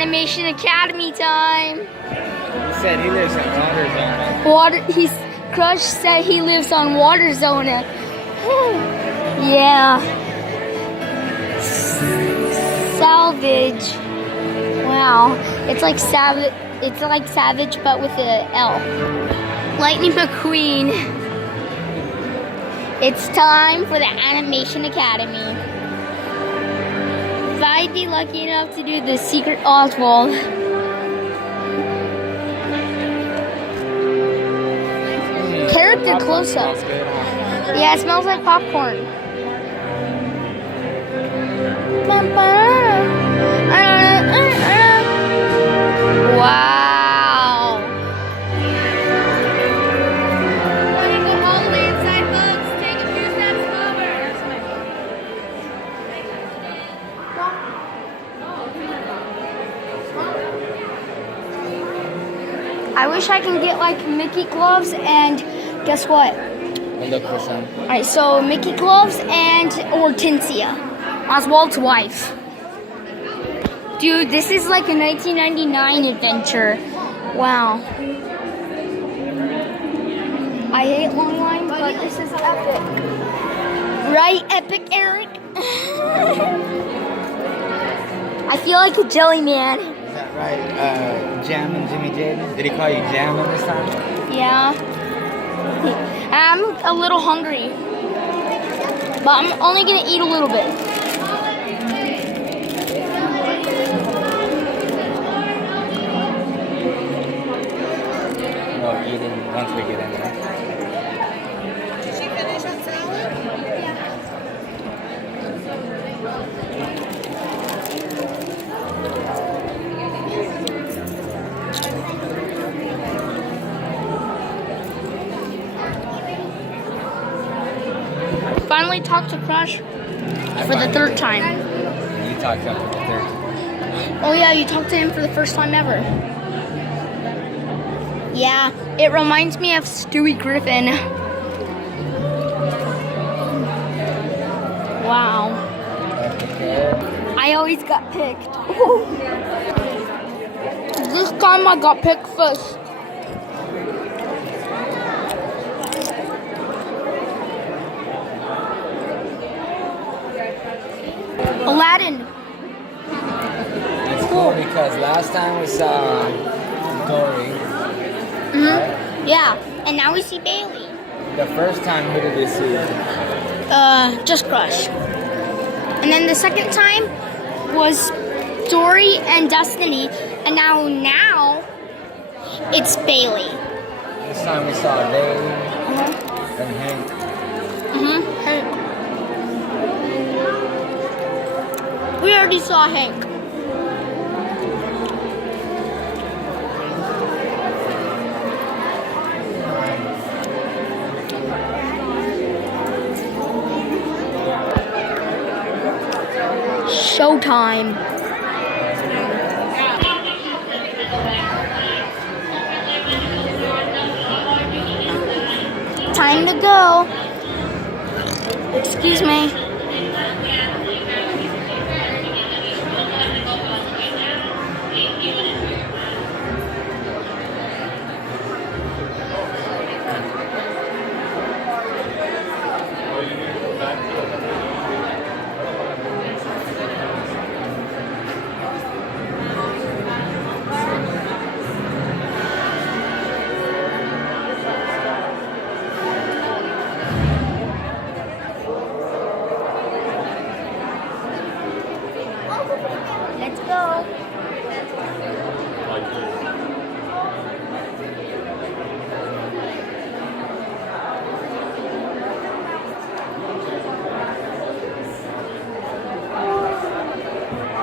Animation Academy time. He said he lives in Crush said he lives on Water Zone. Yeah. Salvage. Wow. It's like Savage. It's like Savage, but with an L. Lightning McQueen. It's time for the Animation Academy. If I'd be lucky enough to do the Secret Oswald. Character close-up. Yeah, it smells like popcorn. Wow. When you go all the way inside, folks, take a few steps over. I wish I can get like Mickey gloves and guess what? I'll look for some. Alright, so Mickey gloves and Hortensia, Oswald's wife. Dude, this is like a 1999 adventure. Wow. I hate long lines, but this is epic. Right, epic, Eric? I feel like a jelly man. Is that right? Jammin' Jimmy Jaden? Did he call you Jammin' this time? Yeah. I'm a little hungry, but I'm only gonna eat a little bit. We'll eat it once we get in there. Did she finish that salad? Finally talked to Crush for the third time. You talked to him for the third time. Oh yeah, you talked to him for the first time ever. Yeah, it reminds me of Stewie Griffin. Wow. I always got picked. This time I got picked first. Aladdin. It's cool because last time we saw Dory. Right? Yeah, and now we see Bailey. The first time, who did we see? Just Crush. And then the second time was Dory and Destiny, and now it's Bailey. This time we saw Bailey and Hank. Hank. We already saw Hank. Showtime. Time to go. Excuse me. Let's go.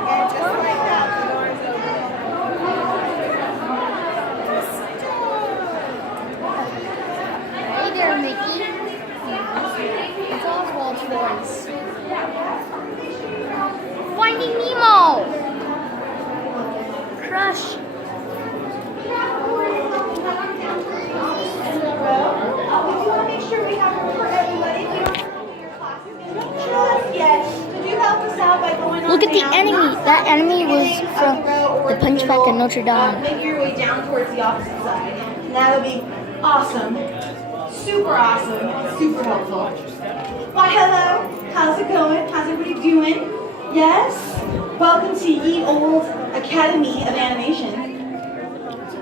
And just like that, the door's open. Hey there, Mickey. It's Oswald's voice. Finding Nemo. Crush. Look at the enemy. That enemy was from the Hunchback of Notre Dame. Make your way down towards the opposite side. And that'll be awesome. Super awesome. Super helpful. Why, hello. How's it going? How's everybody doing? Yes? Welcome to Ye Old Academy of Animation.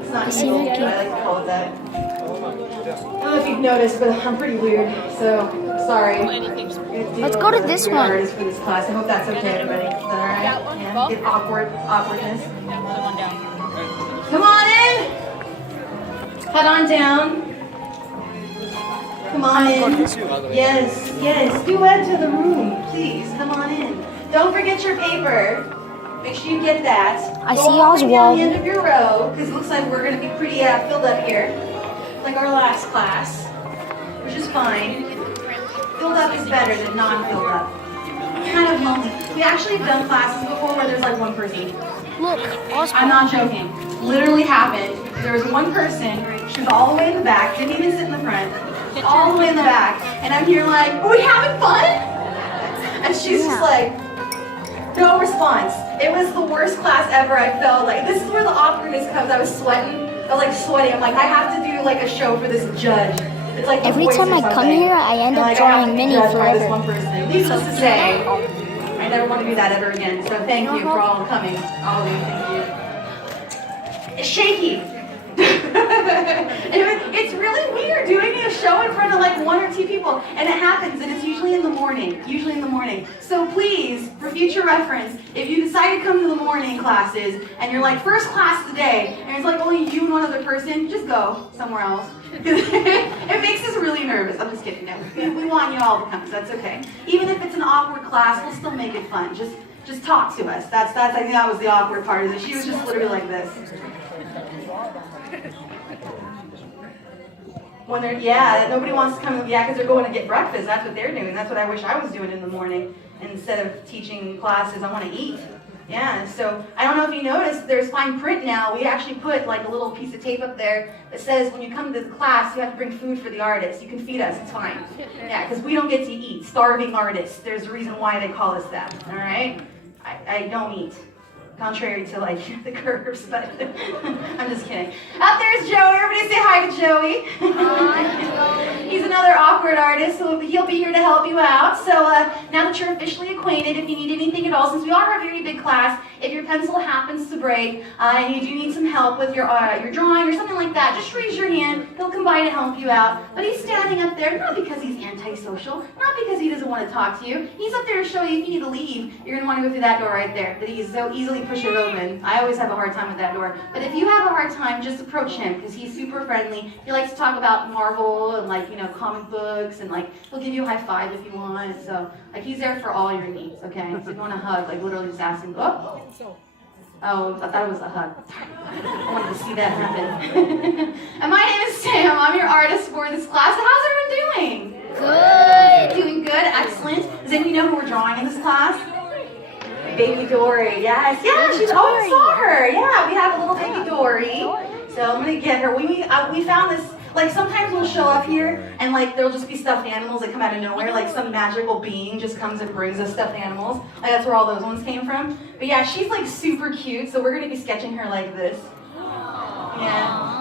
It's not Ye Old, but I like to call it that. I don't know if you've noticed, but I'm pretty weird, so sorry. Let's go to this one. For this class. I hope that's okay, everybody. Is that all right? Yeah. Get awkwardness. Come on in. Head on down. Come on in. Yes. Duet to the room, please. Come on in. Don't forget your paper. Make sure you get that. I Go see all the way down Oswald. the end of your row, because it looks like we're going to be pretty filled up here, like our last class, which is fine. Filled up is better than non-filled up. Kind of lonely. We actually have done classes before where there's like one person. Look, Oswald. I'm not joking. Literally happened. There was one person. She was all the way in the back. Didn't even sit in the front. All the way in the back. And I'm here like, are we having fun? And she's just like, no response. It was the worst class ever. I felt like, this is where the awkwardness comes. I was sweating. I was like sweating. I'm like, I have to do like a show for this judge. It's like Every time I come here, I end up drawing Minnie forever. This one person. Needless to say, I never want to do that ever again. So thank you for all coming. All of you, thank you. It's shaky. It's really weird doing a show in front of like one or two people, and it happens, and it's usually in the morning. So please, for future reference, if you decide to come to the morning classes and you're like first class of the day, and it's like only you and one other person, just go somewhere else. It makes us really nervous. I'm just kidding. No, we want you all to come, so that's okay. Even if it's an awkward class, we'll still make it fun. Just talk to us. That's I think that was the awkward part. Is that she was just literally like this. When they're, nobody wants to come, because they're going to get breakfast. That's what they're doing. That's what I wish I was doing in the morning. Instead of teaching classes, I want to eat. Yeah, so I don't know if you noticed, there's fine print now. We actually put like a little piece of tape up there that says when you come to the class, you have to bring food for the artists. You can feed us, it's fine. Yeah, because we don't get to eat. Starving artists. There's a reason why they call us that, all right? I don't eat. Contrary to like the curves, but I'm just kidding. Up there's Joey. Everybody say hi to Joey. Hi, Joey. He's another awkward artist, so he'll be here to help you out. So now that you're officially acquainted, if you need anything at all, since we are a very big class, if your pencil happens to break and you do need some help with your drawing or something like that, just raise your hand. He'll come by to help you out. But he's standing up there not because he's antisocial, not because he doesn't want to talk to you. He's up there to show you if you need to leave, you're going to want to go through that door right there. That he's so easily push it open. I always have a hard time with that door. But if you have a hard time, just approach him because he's super friendly. He likes to talk about Marvel and like, comic books, and like he'll give you a high five if you want. So like he's there for all your needs, okay? So if you want a hug, like literally just ask him, oh, I thought it was a hug. I wanted to see that happen. And my name is Sam. I'm your artist for this class. How's everyone doing? Good. Doing good, excellent. Does anybody know who we're drawing in this class? Baby Dory, yes. Yeah, she's, I saw her. Yeah, we have a little baby Dory. So I'm going to get her. We found this, like sometimes we'll show up here and like there'll just be stuffed animals that come out of nowhere. Like some magical being just comes and brings us stuffed animals. Like that's where all those ones came from. But yeah, she's like super cute. So we're going to be sketching her like this. Yeah.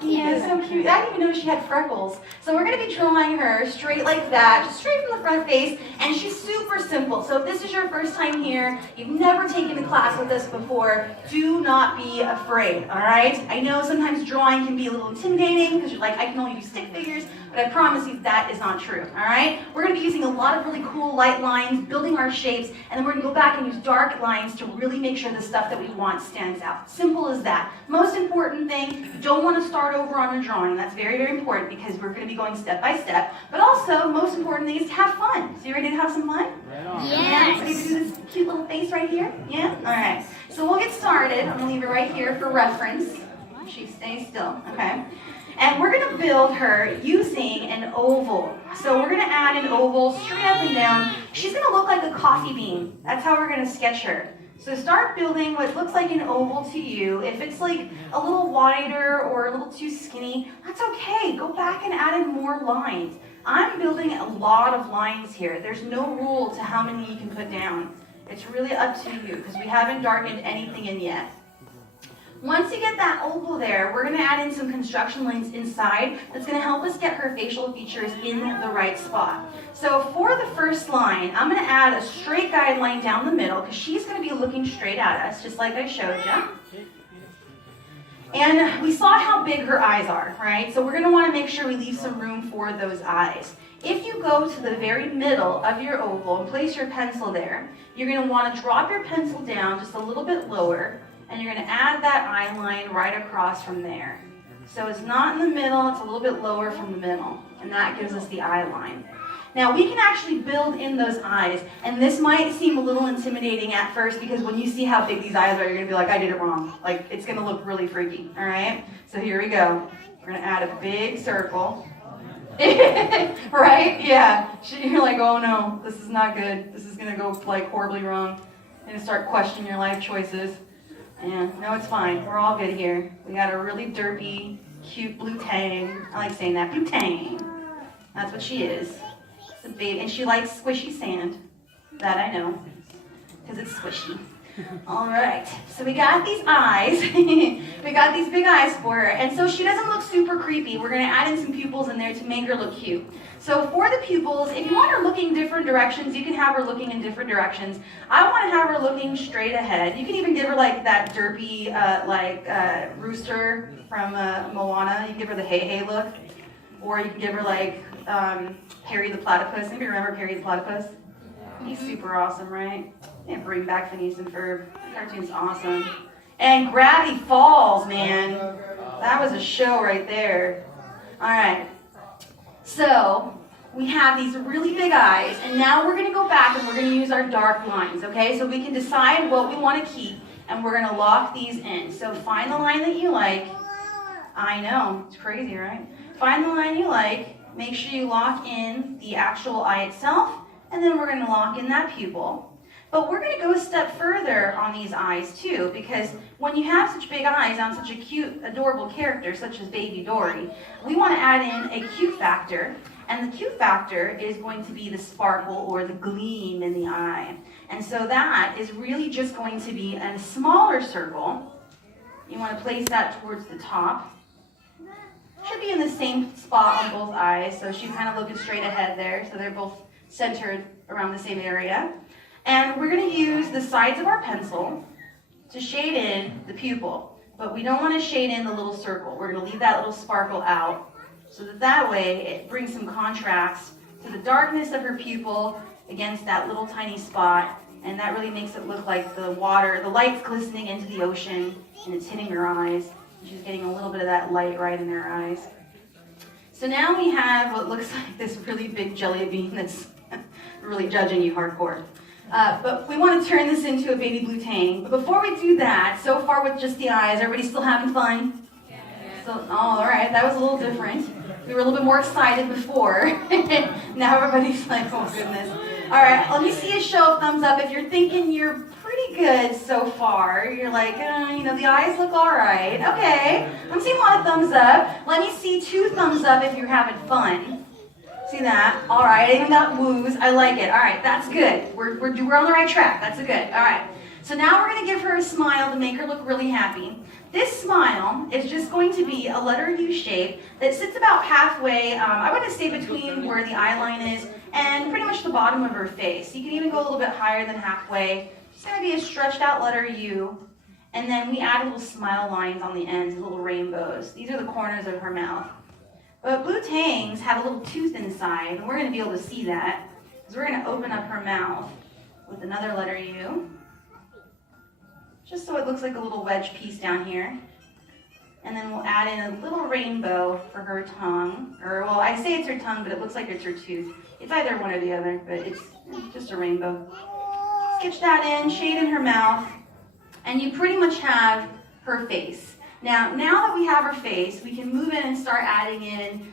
Yeah, so cute. I didn't even know she had freckles. So we're going to be drawing her straight like that, just straight from the front face, and she's super simple. So if this is your first time here, you've never taken a class with us before, do not be afraid, all right? I know sometimes drawing can be a little intimidating because you're like, I can only do stick figures, but I promise you that is not true, all right? We're going to be using a lot of really cool light lines, building our shapes, and then we're going to go back and use dark lines to really make sure the stuff that we want stands out. Simple as that. Most important thing, you don't want to start over on a drawing. That's very, very important because we're going to be going step by step. But also, most important thing is to have fun. So you ready to have some fun? Yes. So you do this cute little face right here? Yeah? All right. So we'll get started. I'm going to leave it right here for reference. She stays still. Okay. And we're going to build her using an oval. So we're going to add an oval straight up and down. She's going to look like a coffee bean. That's how we're going to sketch her. So start building what looks like an oval to you. If it's like a little wider or a little too skinny, that's okay. Go back and add in more lines. I'm building a lot of lines here. There's no rule to how many you can put down. It's really up to you because we haven't darkened anything in yet. Once you get that oval there, we're going to add in some construction lines inside that's going to help us get her facial features in the right spot. So for the first line, I'm going to add a straight guideline down the middle because she's going to be looking straight at us, just like I showed you. And we saw how big her eyes are, right? So we're going to want to make sure we leave some room for those eyes. If you go to the very middle of your oval and place your pencil there, you're going to want to drop your pencil down just a little bit lower, and you're going to add that eye line right across from there. So it's not in the middle, it's a little bit lower from the middle, and that gives us the eye line. Now we can actually build in those eyes, and this might seem a little intimidating at first because when you see how big these eyes are, you're going to be like, I did it wrong. Like, it's going to look really freaky, all right? So here we go. We're going to add a big circle. Right? Yeah. You're like, oh no, this is not good. This is going to go like horribly wrong. You're going to start questioning your life choices. Yeah, no, it's fine. We're all good here. We got a really derpy, cute blue tang. I like saying that. Blue tang. That's what she is. It's a baby. And she likes squishy sand. That I know. Because it's squishy. All right. So we got these eyes. We got these big eyes for her. And so she doesn't look super creepy. We're going to add in some pupils in there to make her look cute. So for the pupils, if you want her looking different directions, you can have her looking in different directions. I want to have her looking straight ahead. You can even give her like that derpy, rooster from Moana. You can give her the hey hey look. Or you can give her like Perry the Platypus. Anybody remember Perry the Platypus? He's super awesome, right? And bring back Phineas and Ferb. That cartoon's awesome. And Gravity Falls, man. That was a show right there. All right. So we have these really big eyes, and now we're going to go back and we're going to use our dark lines, okay? So we can decide what we want to keep, and we're going to lock these in. So find the line that you like. I know, it's crazy, right? Find the line you like. Make sure you lock in the actual eye itself, and then we're going to lock in that pupil. But we're going to go a step further on these eyes too, because when you have such big eyes on such a cute, adorable character such as Baby Dory, we want to add in a Q factor, and the Q factor is going to be the sparkle or the gleam in the eye. And so that is really just going to be a smaller circle. You want to place that towards the top. Should be in the same spot on both eyes, so she's kind of looking straight ahead there, so they're both centered around the same area. And we're going to use the sides of our pencil to shade in the pupil. But we don't want to shade in the little circle. We're going to leave that little sparkle out so that way it brings some contrast to the darkness of her pupil against that little tiny spot. And that really makes it look like the water, the light's glistening into the ocean and it's hitting her eyes. She's getting a little bit of that light right in her eyes. So now we have what looks like this really big jelly bean that's really judging you hardcore. But we want to turn this into a baby blue tang. But before we do that, so far with just the eyes, everybody still having fun? Yeah. So, all right, that was a little different. We were a little bit more excited before. Now everybody's like, oh goodness. All right, let me see a show of thumbs up. If you're thinking you're pretty good so far, you're like, the eyes look all right. Okay, I'm seeing a lot of thumbs up. Let me see 2 thumbs up if you're having fun. See that? All right, I even got woos. I like it. All right, that's good. We're on the right track. That's good. All right. So now we're going to give her a smile to make her look really happy. This smile is just going to be a letter U shape that sits about halfway, I want to say between where the eye line is and pretty much the bottom of her face. You can even go a little bit higher than halfway. It's going to be a stretched out letter U. And then we add little smile lines on the ends, little rainbows. These are the corners of her mouth. But blue tangs have a little tooth inside, and we're going to be able to see that, because we're going to open up her mouth with another letter U, just so it looks like a little wedge piece down here. And then we'll add in a little rainbow for her tongue, or, well, I say it's her tongue, but it looks like it's her tooth. It's either one or the other, but it's just a rainbow. Sketch that in, shade in her mouth, and you pretty much have her face. Now that we have her face, we can move in and start adding in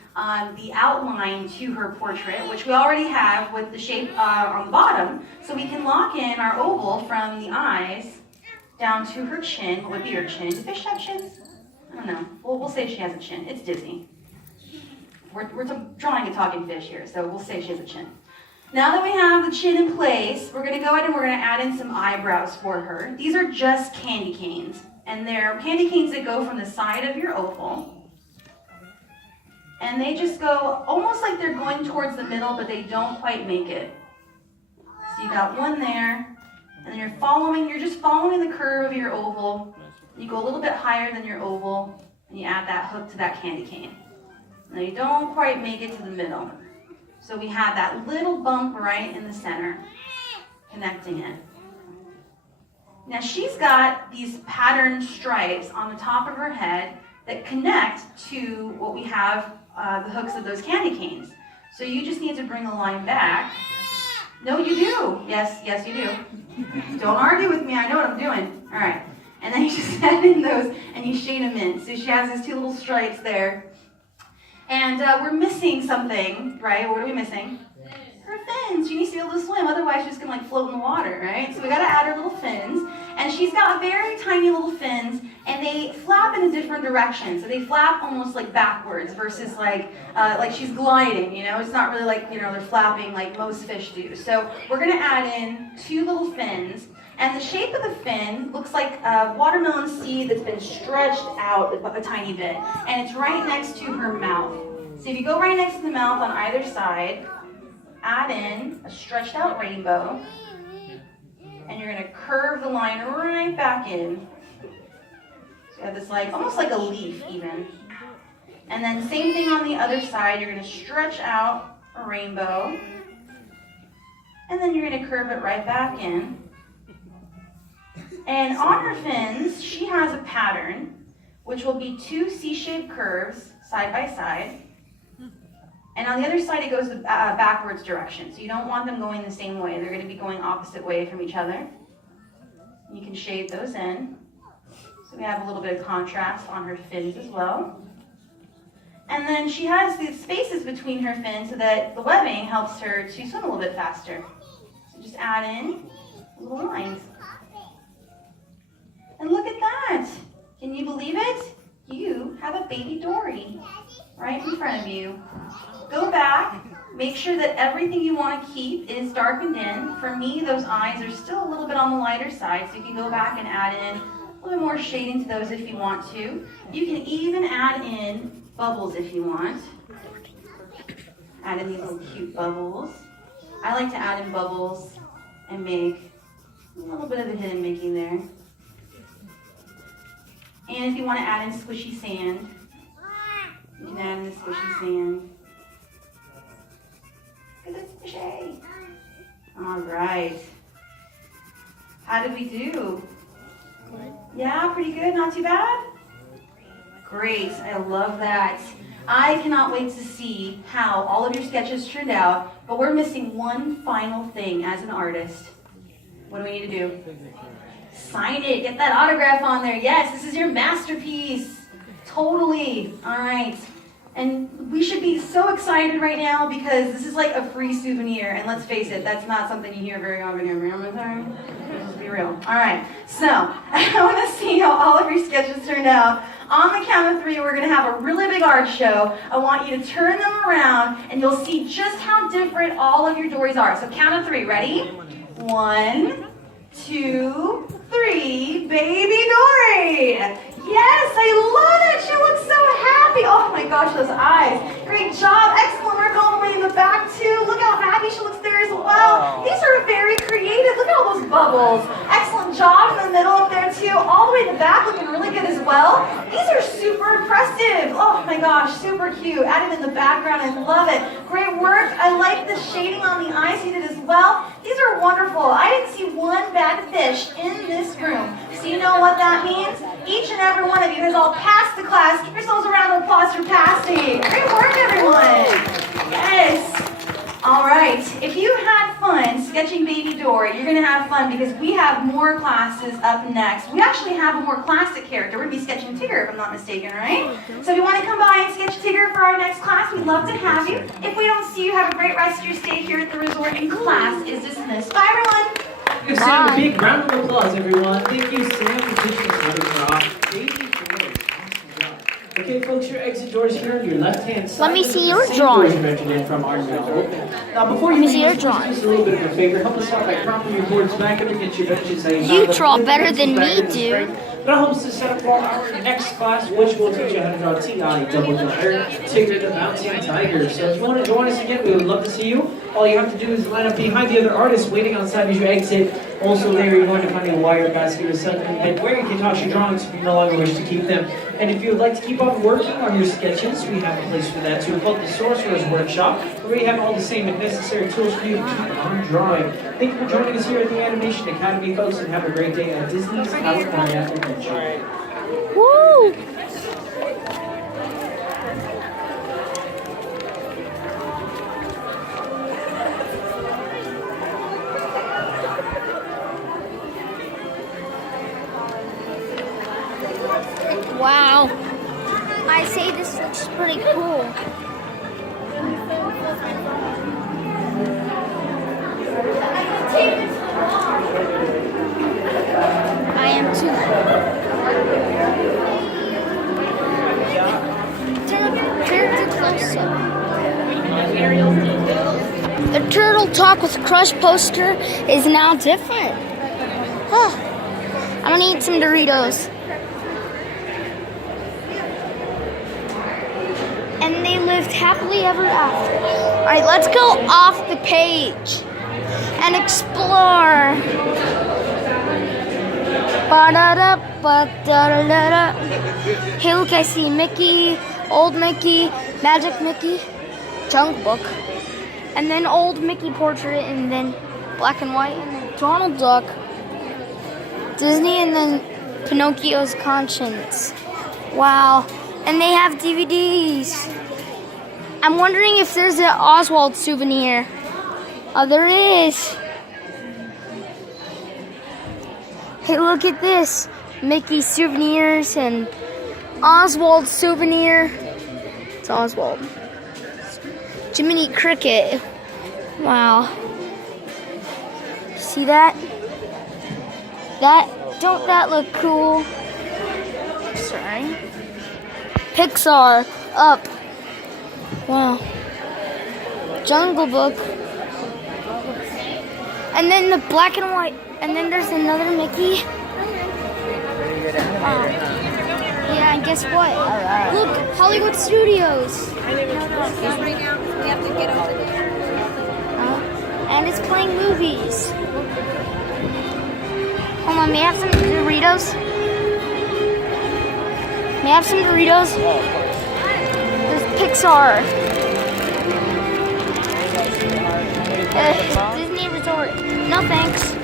the outline to her portrait, which we already have with the shape on the bottom. So we can lock in our oval from the eyes down to her chin. What would be her chin? Do fish have chins? I don't know. We'll say she has a chin. It's Disney. We're drawing a talking fish here, so we'll say she has a chin. Now that we have the chin in place, we're going to go ahead and we're going to add in some eyebrows for her. These are just candy canes. And they're candy canes that go from the side of your oval. And they just go almost like they're going towards the middle, but they don't quite make it. So you got one there, and then you're just following the curve of your oval. You go a little bit higher than your oval, and you add that hook to that candy cane. Now you don't quite make it to the middle. So we have that little bump right in the center, connecting it. Now she's got these patterned stripes on the top of her head that connect to what we have, the hooks of those candy canes. So you just need to bring the line back. No, you do. Yes, you do. Don't argue with me, I know what I'm doing. All right. And then you just add in those and you shade them in. So she has these two little stripes there. And we're missing something, right? What are we missing? Her fins. She needs to be able to swim, otherwise she's gonna float in the water, right? So we gotta add her little fins. And she's got very tiny little fins, and they flap in a different direction. So they flap almost like backwards versus like she's gliding, you know? It's not really like, you know, they're flapping like most fish do. So we're gonna add in two little fins. And the shape of the fin looks like a watermelon seed that's been stretched out a tiny bit. And it's right next to her mouth. So if you go right next to the mouth on either side, add in a stretched out rainbow. And you're gonna curve the line right back in. So you have this like, almost like a leaf even. And then same thing on the other side, you're gonna stretch out a rainbow. And then you're gonna curve it right back in. And on her fins, she has a pattern, which will be two C-shaped curves side by side. And on the other side, it goes the backwards direction. So you don't want them going the same way. They're going to be going opposite way from each other. You can shade those in. So we have a little bit of contrast on her fins as well. And then she has these spaces between her fins so that the webbing helps her to swim a little bit faster. So just add in little lines. And look at that. Can you believe it? You have a baby Dory right in front of you. Go back, make sure that everything you want to keep is darkened in. For me, those eyes are still a little bit on the lighter side, so you can go back and add in a little bit more shading to those if you want to. You can even add in bubbles if you want. Add in these little cute bubbles. I like to add in bubbles and make a little bit of a hidden making there. And if you want to add in squishy sand, you can add in the squishy sand. Because it's squishy. All right. How did we do? Good. Yeah, pretty good. Not too bad? Great. I love that. I cannot wait to see how all of your sketches turned out, but we're missing one final thing as an artist. What do we need to do? Sign it. Get that autograph on there. Yes, this is your masterpiece. Totally. All right. And we should be so excited right now because this is like a free souvenir. And let's face it, that's not something you hear very often here. Let's be real. All right. So I want to see how all of your sketches turned out. On the count of 3, we're going to have a really big art show. I want you to turn them around and you'll see just how different all of your Dories are. So count of 3. Ready? 1, 2, 3, baby Dory! Yes, I love it! She looks so happy! Oh my gosh, those eyes. Great job, excellent work all the way in the back too. Look how happy she looks there as well. These are very creative. Look at all those bubbles. Excellent job in the middle up there too. All the way in the back looking really good as well. These are super impressive. Oh my gosh, super cute. Added in the background, I love it. Great work. I like the shading on the eyes you did as well. These are wonderful. I didn't see one bad fish in this room. So you know what that means? Each and every one of you has all passed the class. Give yourselves a round of applause for passing. Great work, everyone. Yes. All right. If you had fun sketching Baby Dory, you're going to have fun because we have more classes up next. We actually have a more classic character. We're going to be sketching Tigger, if I'm not mistaken, right? So if you want to come by and sketch Tigger for our next class, we'd love to have you. If we don't see you, have a great rest of your stay here at the resort, and class is dismissed. Bye, everyone. Give Sam a big round of applause, everyone. Thank you, Sam, for teaching us how to draw Baby Dory. Awesome job. Okay, folks, your exit doors here on your left-hand side. Let me see your drawing. From our now, before you leave, just a little bit of a favor. Help us out by propping your boards back up against your benches. You draw better than me, dude. That helps us set up for our next class, which will teach you how to draw T.I. double dagger, Tigger the Mountain Tiger. So if you want to join us again, we would love to see you. All you have to do is line up behind the other artists waiting outside as you exit. Also there, you're going to find a wire basket or something where you can toss your drawings if you no longer wish to keep them. And if you would like to keep on working on your sketches, we have a place for that too, called the Sorcerer's Workshop, where we have all the same necessary tools for you to keep on drawing. Thank you for joining us here at the Animation Academy, folks, and have a great day at Disney's California Adventure. Woo! Wow. I say this looks pretty cool. I am too. Turn closer. The Turtle Talk with Crush poster is now different. I'm gonna eat some Doritos. And they lived happily ever after. Alright, let's go off the page and explore. Ba-da-da, ba-da-da-da. Hey, look, I see Mickey, old Mickey, Magic Mickey, Junk Book, and then old Mickey portrait, and then black and white, and then Donald Duck, Disney, and then Pinocchio's Conscience. Wow. And they have DVDs. I'm wondering if there's an Oswald souvenir. Oh, there is. Hey, look at this. Mickey souvenirs and Oswald souvenir. It's Oswald. Jiminy Cricket. Wow. See that? Don't that look cool? Sorry. Pixar, Up. Wow. Jungle Book. And then the black and white. And then there's another Mickey. Yeah, and guess what? Look, Hollywood Studios. Right now, we have to get over there. And it's playing movies. Hold on, may I have some Doritos? May I have some Doritos? There's Pixar. Disney Resort. No thanks.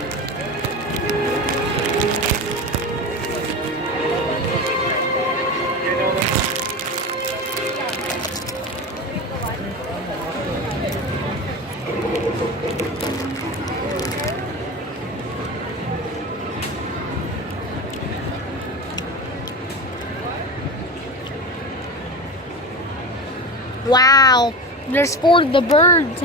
Wow, there's for the birds.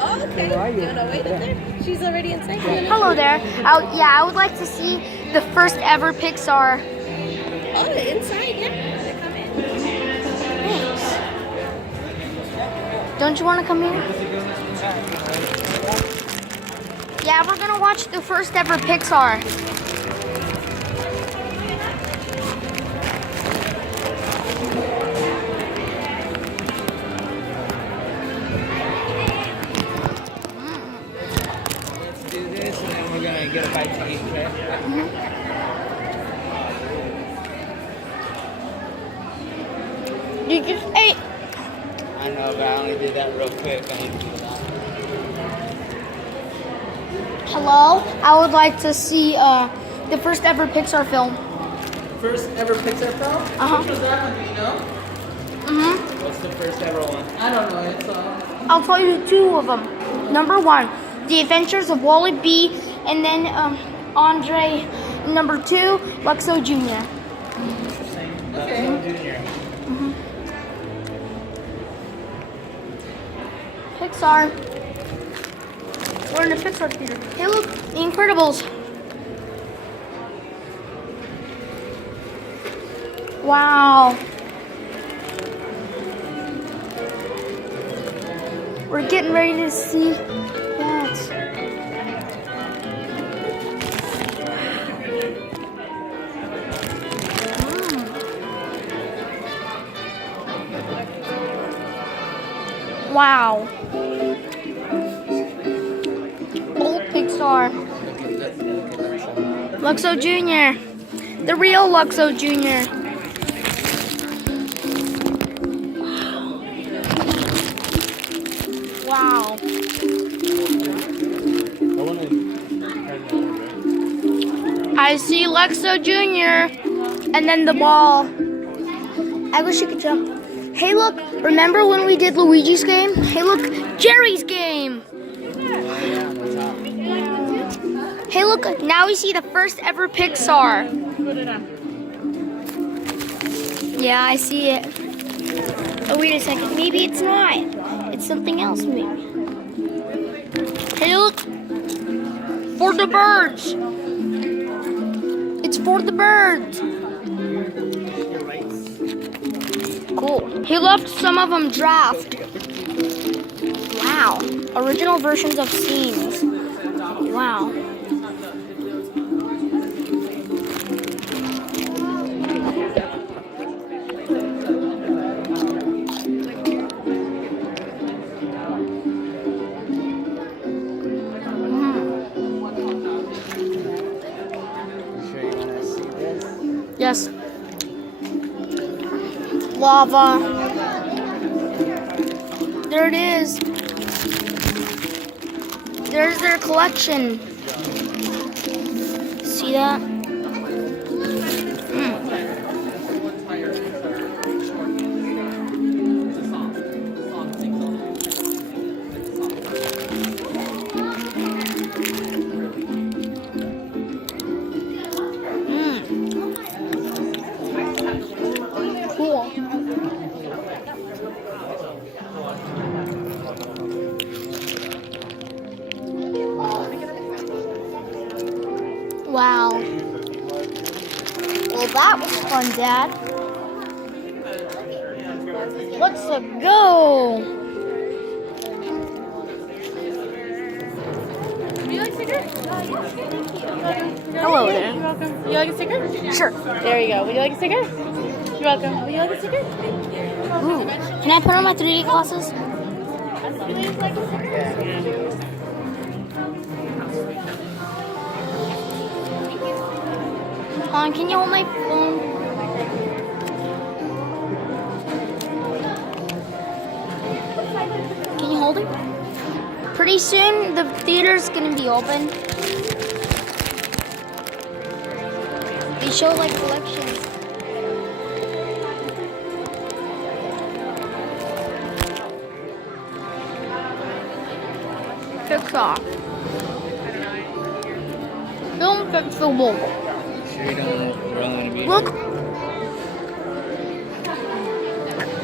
Oh, okay. You wanna wait in there? She's already inside. Hello there. I would like to see the first ever Pixar. Oh, inside, yeah. Come in. Thanks. Don't you want to come here? Yeah, we're gonna watch the first ever Pixar. Let's do this and then we're gonna get a bite to eat, okay? You just ate. I know, but I only did that real quick. I need to do that. Hello, I would like to see the first ever Pixar film. First ever Pixar film? Uh-huh. Which was that one, do you know? What's the first ever one? I don't know, it's I'll tell you two of them. Number one, The Adventures of Wally B, and then Andre. Number two, Luxo Jr. Okay. Junior. Pixar. We're in the Pixar theater. Hey, look, The Incredibles. Wow. We're getting ready to see that. Wow. Old Pixar. Luxo Jr. The real Luxo Jr. Wow. I see Luxo Jr. and then the ball. I wish you could jump. Hey, look, remember when we did Luigi's game? Hey, look, Jerry's game. Hey, look, now we see the first ever Pixar. Yeah, I see it. Oh, wait a second. Maybe it's not. It's something else, maybe. Hey, look. For the birds. It's for the birds. Cool. He left some of them draft. Wow. Original versions of scenes. Wow. Yes. Lava. There it is. There's their collection. See that? Cool. Wow. Well, that was fun, Dad. Let's go. Would you like a sticker? Hello there. You're welcome. Would you like a sticker? Sure. There you go. Would you like a sticker? You're welcome. Would you like a sticker? Ooh. Can I put on my 3D glasses? Please like a sticker? Can you hold my phone? Can you hold it? Pretty soon, the theater's gonna be open. They show like collections. Pixar. Film Festival. Sure you don't really want to be Look.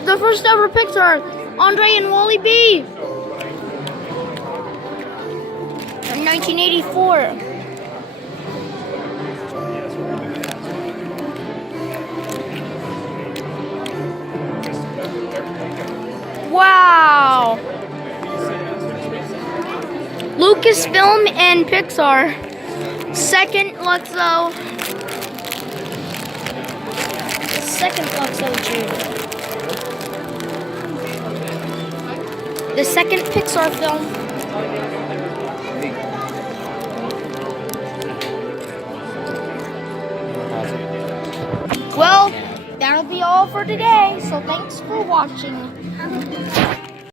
The first ever Pixar. Andre and Wally B. In 1984. Wow. Lucasfilm and Pixar. Second Luxo. Second Luxo Jr. The second Pixar film. Well, that'll be all for today. So thanks for watching.